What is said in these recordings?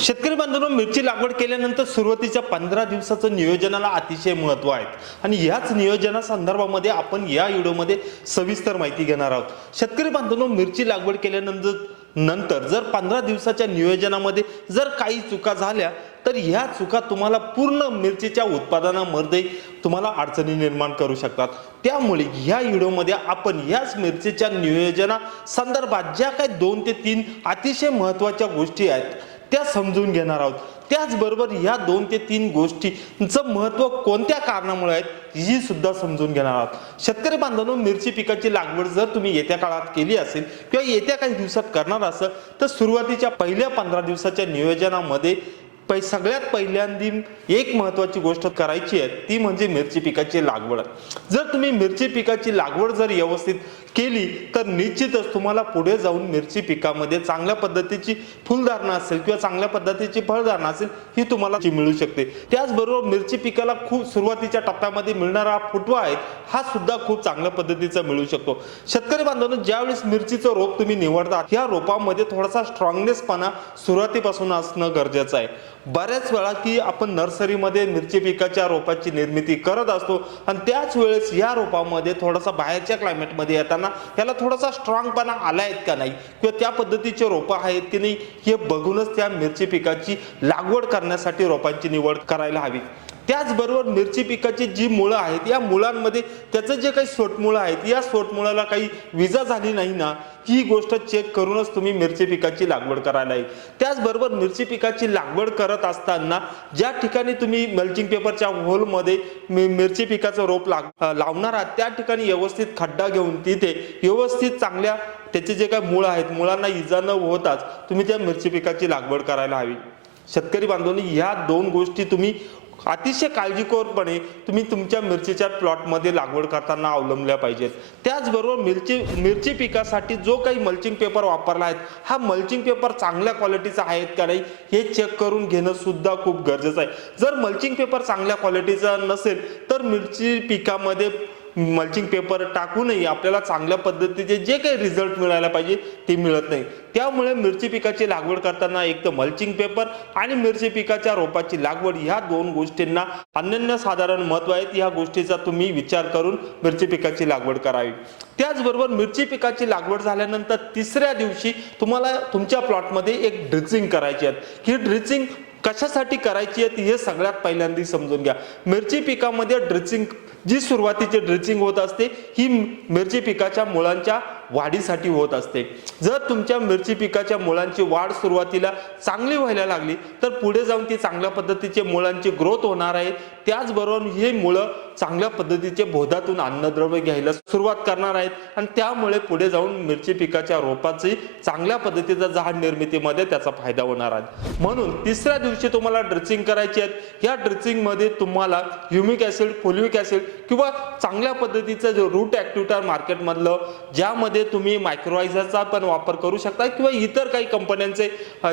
शेतकरी बांधवांनो मिरची लागवड केल्यानंतर सुरुवातीच्या पंधरा दिवसाचं नियोजनाला अतिशय महत्त्व आहे. आणि ह्याच नियोजना संदर्भामध्ये आपण या व्हिडिओमध्ये सविस्तर माहिती घेणार आहोत. शेतकरी बांधवांनो मिरची लागवड केल्यानंतर नंतर जर पंधरा दिवसाच्या नियोजनामध्ये जर काही चुका झाल्या तर ह्या चुका तुम्हाला पूर्ण मिरचीच्या उत्पादनामध्ये तुम्हाला अडचणी निर्माण करू शकतात. त्यामुळे ह्या व्हिडिओमध्ये आपण ह्याच मिरचीच्या नियोजना संदर्भात ज्या काही दोन ते तीन अतिशय महत्त्वाच्या गोष्टी आहेत त्या समजून घेणार आहोत. त्याचबरोबर ह्या दोन ते तीन गोष्टींचं महत्त्व कोणत्या कारणामुळे आहेत ही सुद्धा समजून घेणार आहोत. शेतकरी बांधवांनो मिरची पिकाची लागवड जर तुम्ही येत्या काळात केली असेल किंवा येत्या काही दिवसात करणार असाल तर सुरुवातीच्या पहिल्या पंधरा दिवसाच्या नियोजनामध्ये पै सगळ्यात पहिल्यांदी एक महत्वाची गोष्ट करायची आहे ती म्हणजे मिरची पिकाची लागवड. जर तुम्ही मिरची पिकाची लागवड जर व्यवस्थित केली तर निश्चितच तुम्हाला पुढे जाऊन मिरची पिकामध्ये चांगल्या पद्धतीची फुलधारणा असेल किंवा चांगल्या पद्धतीची फळधारणा असेल ही तुम्हाला ती मिळू शकते. त्याचबरोबर मिरची पिकाला खूप सुरुवातीच्या टप्प्यामध्ये मिळणारा फुटवा आहे हा सुद्धा खूप चांगल्या पद्धतीचा मिळू शकतो. शेतकरी बांधवांनो ज्यावेळेस मिरचीचं रोप तुम्ही निवडता या रोपामध्ये थोडासा स्ट्रॉंगनेसपणा सुरुवातीपासून असणं गरजेचं आहे. बऱ्याच वेळा की आपण नर्सरीमध्ये मिरची पिकाच्या रोपाची निर्मिती करत असतो आणि त्याच वेळेस या रोपामध्ये थोडासा बाहेरच्या क्लायमेटमध्ये येताना याला थोडासा स्ट्रॉंगपणा आला आहेत का नाही? किंवा त्या पद्धतीचे रोपं आहेत की नाही? हे बघूनच त्या मिरची पिकाची लागवड करण्यासाठी रोपांची निवड करायला हवी. त्याचबरोबर मिरची पिकाची जी मुळं आहेत या मुळांमध्ये त्याचं जे काही सोटमुळं आहेत या सोटमुळाला काही विजा झाली नाही ना ही गोष्ट चेक करूनच तुम्ही मिरची पिकाची लागवड करायला आहे त्याचबरोबर मिरची पिकाची लागवड करत असताना ज्या ठिकाणी तुम्ही मल्चिंग पेपरच्या होलमध्ये मिरची पिकाचं रोप लाग लावणार आहात त्या ठिकाणी व्यवस्थित खड्डा घेऊन तिथे व्यवस्थित चांगल्या त्याचे जे काही मुळं आहेत मुळांना इजा न होताच तुम्ही त्या मिरची पिकाची लागवड करायला हवी. शेतकरी बांधवांनी ह्या दोन गोष्टी तुम्ही अतिशय काळजीकोरपणे तुम्ही तुमच्या मिरचीच्या प्लॉटमध्ये लागवड करताना अवलंबल्या पाहिजेत. त्याचबरोबर मिरची मिरची पिकासाठी जो काही मल्चिंग पेपर वापरला आहे हा मल्चिंग पेपर चांगल्या क्वालिटीचा आहेत का नाही हे चेक करून घेणं सुद्धा खूप गरजेचं आहे. जर मल्चिंग पेपर चांगल्या क्वालिटीचा नसेल तर मिरची पिकामध्ये मल्चिंग पेपर टाकूनही आपल्याला चांगल्या पद्धतीचे जे काही रिझल्ट मिळायला पाहिजे ते मिळत नाही. त्यामुळे मिरची पिकाची लागवड करताना एक तर मल्चिंग पेपर आणि मिरची पिकाच्या रोपाची लागवड ह्या दोन गोष्टींना अनन्य साधारण महत्त्व आहेत. ह्या गोष्टीचा तुम्ही विचार करून मिरची पिकाची लागवड करावी. त्याचबरोबर मिरची पिकाची लागवड झाल्यानंतर तिसऱ्या दिवशी तुम्हाला तुमच्या प्लॉटमध्ये एक ड्रिचिंग करायची आहे. ही ड्रिचिंग कशासाठी करायची आहे हे सगळ्यात पहिल्यांदा समजून घ्या. मिरची पिकामध्ये ड्रेसिंग जी सुरुवातीची ड्रेसिंग होत असते ही मिरची पिकाच्या मुळांच्या वाढीसाठी होत असते. जर तुमच्या मिरची पिकाच्या मुळांची वाढ सुरुवातीला चांगली व्हायला लागली तर पुढे जाऊन ती चांगल्या पद्धतीचे मुळांची ग्रोथ होणार आहे. त्याचबरोबर हे मुळं चांगल्या पद्धतीचे बोधातून अन्नद्रव्य घ्यायला सुरुवात करणार आहेत. आणि त्यामुळे पुढे जाऊन मिरची पिकाच्या रोपाची चांगल्या पद्धतीचा झाड निर्मितीमध्ये त्याचा फायदा होणार आहे. म्हणून तिसऱ्या दिवशी तुम्हाला ड्रेसिंग करायची आहेत या ड्रेसिंगमध्ये तुम्हाला ह्युमिक ॲसिड फोलिक ॲसिड किंवा चांगल्या पद्धतीचं जो रूट ॲक्टिव्हिटर मार्केटमधलं ज्यामध्ये तुम्ही मायक्रोवायझरचा पण वापर करू शकता किंवा इतर काही कंपन्यांचे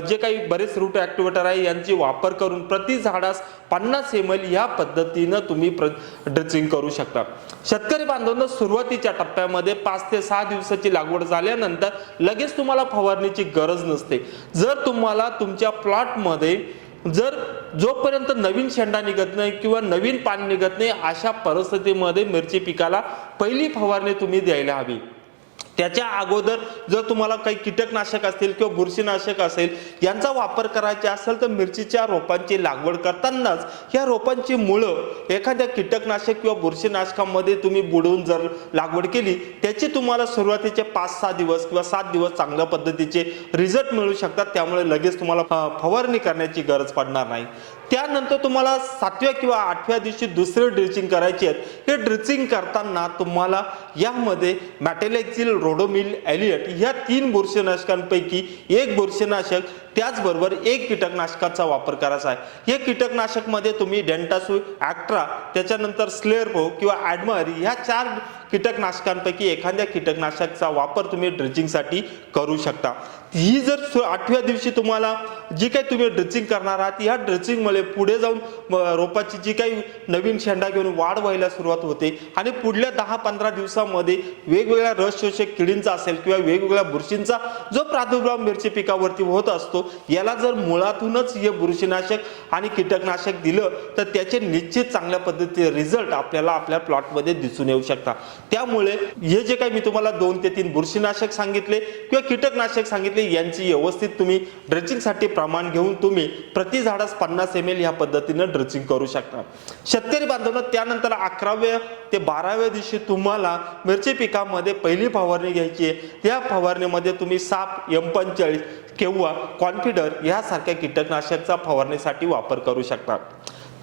जे काही बरेच रूट ॲक्टिव्हेटर आहे यांची वापर करून प्रति झाडास पन्नास एम एल या पद्धतीनं तुम्ही प्र ड्रिचिंग करू शकता शेतकरी बांधवांना सुरुवातीच्या टप्प्यामध्ये पाच ते सहा दिवसाची लागवड झाल्यानंतर लगेच तुम्हाला फवारणीची गरज नसते. जर तुम्हाला तुमच्या प्लॉटमध्ये जर जोपर्यंत नवीन शेंडा निघत नाही किंवा नवीन पान निघत नाही अशा परिस्थितीमध्ये मिरची पिकाला पहिली फवारणी तुम्ही द्यायला हवी. त्याच्या अगोदर जर तुम्हाला काही कीटकनाशक असतील किंवा बुरशीनाशक असेल यांचा वापर करायचा असेल तर मिरचीच्या रोपांची लागवड करतानाच या रोपांची मुळं एखाद्या कीटकनाशक किंवा बुरशीनाशकामध्ये तुम्ही बुडवून जर लागवड केली त्याची तुम्हाला सुरुवातीचे पाच सहा दिवस किंवा सात दिवस चांगल्या पद्धतीचे रिझल्ट मिळू शकतात. त्यामुळे लगेच तुम्हाला फवारणी करण्याची गरज पडणार नाही. त्यानंतर तुम्हाला सातव्या किंवा आठव्या दिवशी दुसरे ड्रिचिंग करायची आहेत. हे ड्रिचिंग करताना तुम्हाला यामध्ये मॅटेलेक्झिल रोडोमिल एलियट ह्या तीन बुरशीनाशकांपैकी एक बुरशीनाशक त्याचबरोबर एक कीटकनाशकाचा वापर करायचा आहे. हे कीटकनाशकमध्ये तुम्ही डेंटासू ॲक्ट्रा त्याच्यानंतर स्लेअरपो किंवा ॲडमर ह्या चार कीटकनाशकांपैकी एखाद्या कीटकनाशकचा वापर तुम्ही ड्रिचिंगसाठी करू शकता. ही जर सु- आठव्या दिवशी तुम्हाला जी काही तुम्ही ड्रिचिंग करणार आहात ह्या ड्रिचिंगमुळे पुढे जाऊन रोपाची जी काही नवीन शेंडा घेऊन वाढ व्हायला सुरुवात होते आणि पुढल्या दहा पंधरा दिवसामध्ये वेगवेगळ्या रस शोषक किडींचा असेल किंवा वेगवेगळ्या बुरशींचा जो प्रादुर्भाव मिरची पिकावरती होत असतो याला जर मुळातूनच हे बुरशीनाशक आणि कीटकनाशक दिलं तर त्याचे निश्चित चांगल्या पद्धतीचे रिझल्ट आपल्याला आपल्या प्लॉटमध्ये दिसून येऊ शकतात. त्यामुळे हे जे काही मी तुम्हाला दोन ते तीन बुरशीनाशक सांगितले किंवा कीटकनाशक सांगितले यांची व्यवस्थित तुम्ही ड्रेचिंगसाठी प्रमाण घेऊन तुम्ही प्रति झाडास पन्नास एम एल ह्या पद्धतीनं ड्रेचिंग करू शकता. शेतकरी बांधवनं त्यानंतर अकराव्या ते बाराव्या दिवशी तुम्हाला मिरची पिकामध्ये पहिली फवारणी घ्यायची आहे. त्या फवारणीमध्ये तुम्ही साप एम पंचेचाळीस किंवा कॉन्फिडर यासारख्या कीटकनाशकचा फवारणीसाठी वापर करू शकतात.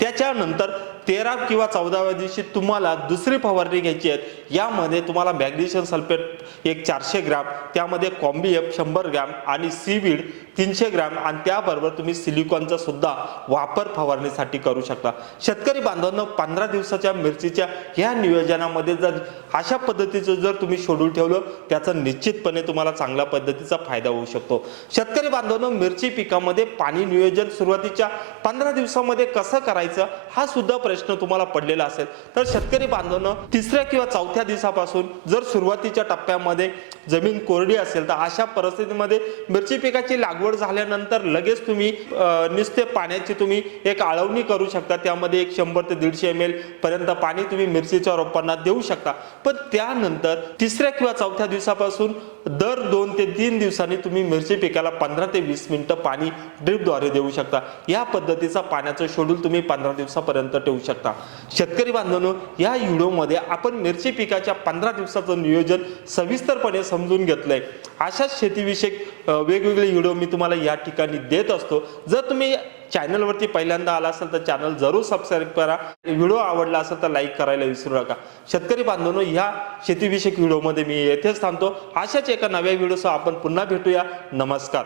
त्याच्यानंतर तेरा किंवा चौदाव्या दिवशी तुम्हाला दुसरी फवारणी घ्यायची आहे यामध्ये तुम्हाला मॅग्नेशियम सल्फेट एक चारशे ग्राम त्यामध्ये कॉम्बी एफ शंभर ग्राम आणि सीवीड तीनशे ग्रॅम आणि त्याबरोबर तुम्ही सिलिकॉनचा सुद्धा वापर फवारणीसाठी करू शकता. शेतकरी बांधवांना पंधरा दिवसाच्या मिरचीच्या ह्या नियोजनामध्ये जर अशा पद्धतीचं जर तुम्ही शेड्यूल ठेवलं त्याचा निश्चितपणे तुम्हाला चांगल्या पद्धतीचा फायदा होऊ शकतो. शेतकरी बांधवांना मिरची पिकामध्ये पाणी नियोजन सुरुवातीच्या पंधरा दिवसामध्ये कसं करायचं हा सुद्धा प्रश्न तुम्हाला पडलेला असेल तर शेतकरी बांधवांनो तिसऱ्या किंवा चौथ्या दिवसापासून जर सुरुवातीच्या टप्प्यामध्ये जमीन कोरडी असेल तर अशा परिस्थितीमध्ये मिरची पिकाची लागवड झाल्यानंतर लगेच तुम्ही नुसते पाण्याची तुम्ही एक आळवणी करू शकता. त्यामध्ये एक शंभर ते दीडशे एम एल पर्यंत पाणी तुम्ही मिरचीच्या रोपांना देऊ शकता. पण त्यानंतर तिसऱ्या किंवा चौथ्या दिवसापासून दर दोन ते तीन दिवसांनी तुम्ही मिरची पिकाला पंधरा ते वीस मिनिटं पाणी ड्रिपद्वारे देऊ शकता. या पद्धतीचा पाण्याचं शेड्यूल तुम्ही पंधरा दिवसापर्यंत ठेवू शकता. शेतकरी बांधवांनो या व्हिडिओमध्ये आपण मिरची पिकाच्या पंधरा दिवसाचं नियोजन सविस्तरपणे समजून घेतलंय. अशाच शेतीविषयक वेगवेगळे व्हिडिओ मी तुम्हाला या ठिकाणी देत असतो. जर तुम्ही चॅनलवरती पहिल्यांदा आला असेल तर चॅनल जरूर सबस्क्राईब करा. व्हिडिओ आवडला असेल तर लाईक करायला विसरू नका. शेतकरी बांधवांनो ह्या शेतीविषयक व्हिडिओमध्ये मी येथेच थांबतो. अशाच एका नव्या व्हिडिओसह आपण पुन्हा भेटूया. नमस्कार.